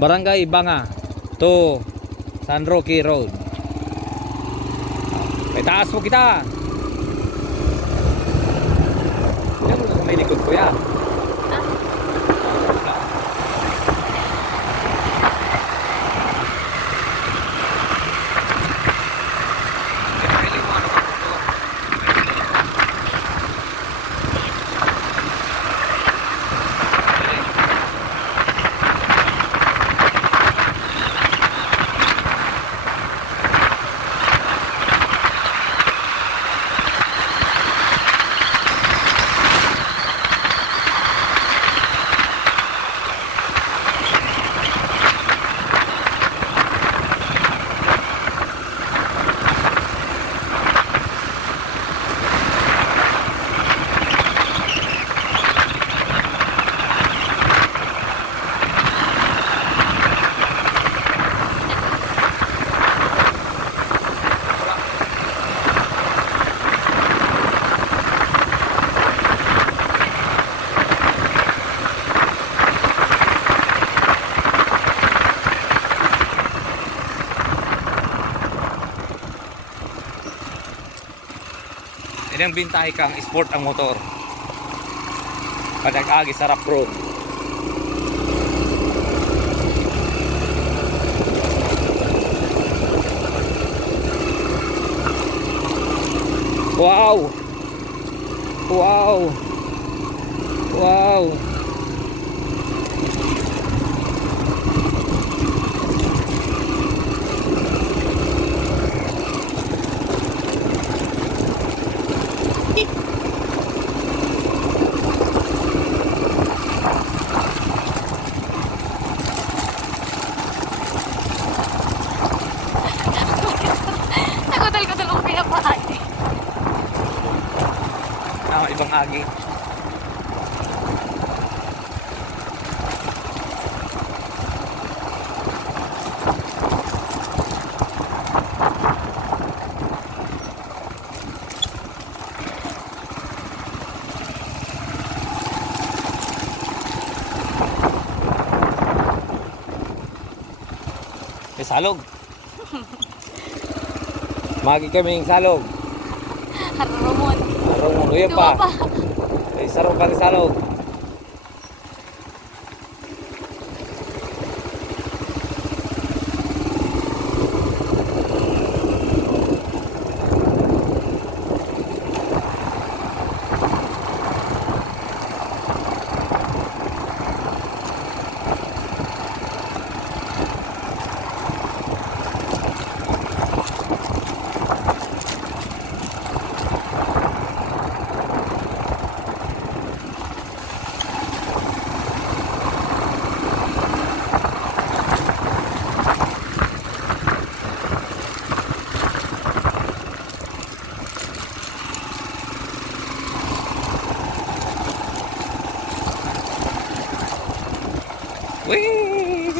Barangay Banga to San Roque Road. May taas po kita. Yan mo sa may likod ko yan. Ilang bintahe kang sport ang motor. Padag-agi sa rough road. Wow! Wow! Wow! Nagutal-gutal ko pinapahali. Ibang agi. May salog. Magi kaming salog. Harumon. Sarong mo yan pa. May sarong ka salog. Wee!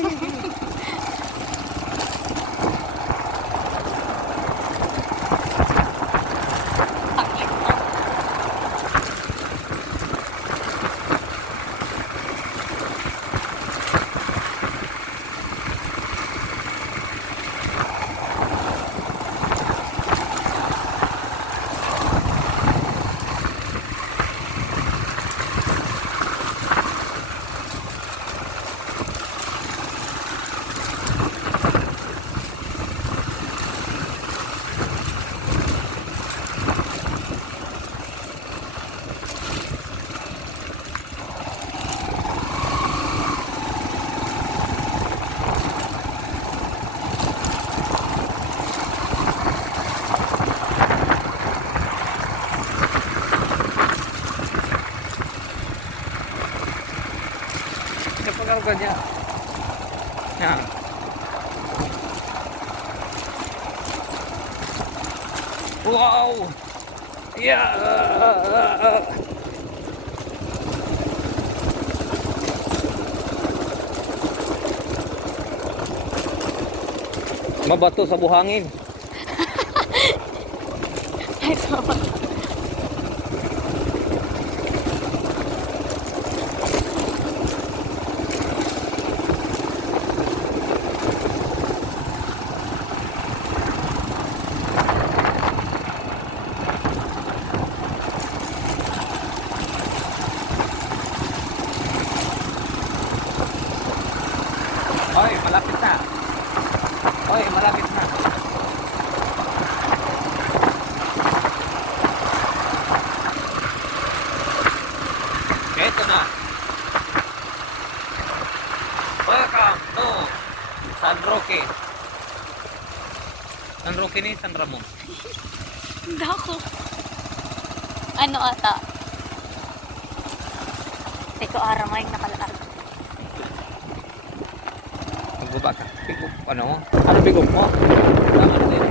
Kapag ka niya. Yan. Wow! Yeah! Mabato sa buhangin. Ay, sama. Oy, malapit na. Oy, malapit na. Ito na. Welcome to San Roque. San Roque ni San Ramon. Dako. Ano ata? Teko ara ngayong nakalag. Magbaba ka. Pick up, ano? Ano pick up mo? Tama na din.